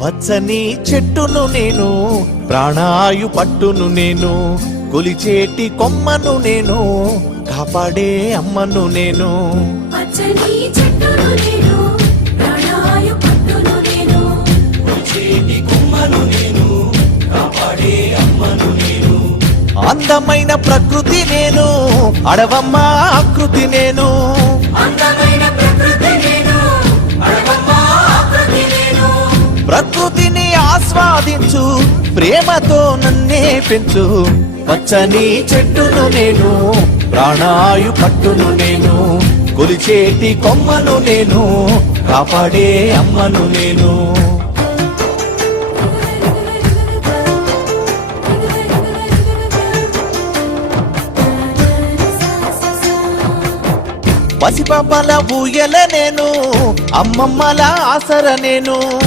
పచ్చని చెట్టును నేను, ప్రాణాయు పట్టును నేను, కొలిచేటి కొమ్మను నేను, కాపాడే అమ్మను నేను. పచ్చని చెట్టును నేను, ప్రాణాయు పట్టును నేను, కొలిచేటి కొమ్మను నేను, కాపాడే అమ్మను నేను. అందమైన ప్రకృతి నేను, అడవమ్మ ఆకృతి నేను. అందమైన ప్రకృతి నేను, అడవమ్మ ఆకృతి నేను. ప్రకృతిని ఆస్వాదించు, ప్రేమతో నన్నే పెంచు. పచ్చని చెట్టును నేను, ప్రాణాయు పట్టును నేను, కొలిచేటి కొమ్మను నేను, కాపాడే అమ్మను నేను. పసిపాపల ఊయల నేను, అమ్మమ్మల ఆసర నేను.